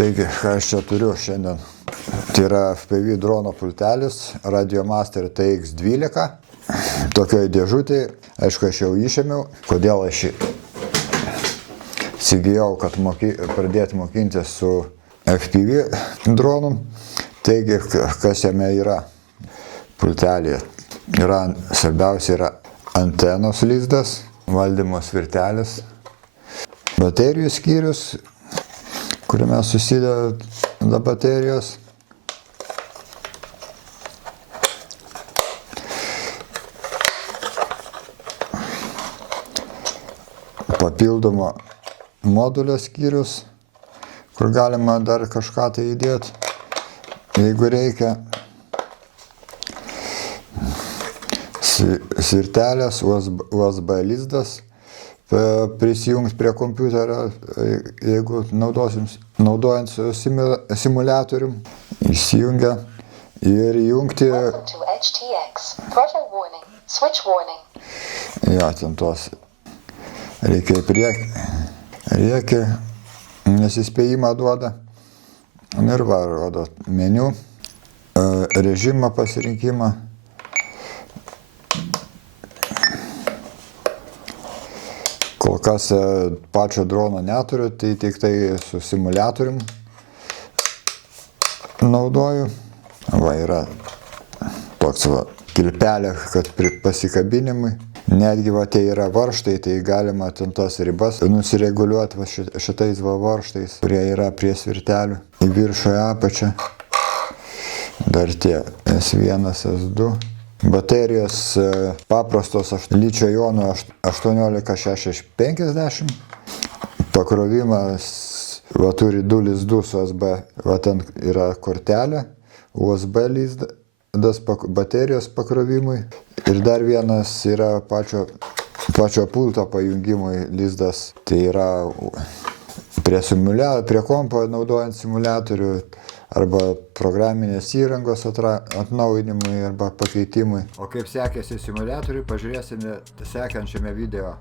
Taigi, ką aš čia turiu šiandien? Tai yra FPV drono pultelis Radiomaster TX12. Tokioj dėžutėj. Aišku, aš jau išėmiau. Kodėl aš įsigijau, kad pradėti mokintis su FPV dronu. Taigi, kas jame yra pultelėje? Svarbiausia yra antenos lizdas, valdymo svirtelis, baterijų skyrius, kuriame susideda baterijos, papildomo modulio skyrius, kur galima dar kažką tai įdėti, jeigu reikia. Svirtelės, USB lizdas, prisijungs prie kompiuterio, jeigu naudojant simuliatorium, įsijungia ir įjungti. Jo, ten tuos reikia į priekį, nes įspėjimą duoda. Ir va, rodo meniu, režimą pasirinkimą. Kol kas pačio drono neturiu, tai tik tai su simuliatorium naudoju. Va, yra toks va, kilpelė, kad pasikabinimui. Netgi va, tai yra varžtai, tai galima ten tos ribas nusireguliuoti va, šitais va varžtais, kurie yra prie svirtelių. Į viršų, į apačią. Dar tie S1, S2. Baterijos paprastos ličio jonų 18650. Pakrovimas va, turi 2 lizdus USB. Va, ten yra kortelė, USB lizdas baterijos pakrovimui. Ir dar vienas yra pačio pulto pajungimui lizdas. Tai yra prie kompo naudojant simuliatorių arba programinės įrangos atnaujinimui arba pakeitimui. O kaip sekėsi simuliatoriui, pažiūrėsime sekančiame video.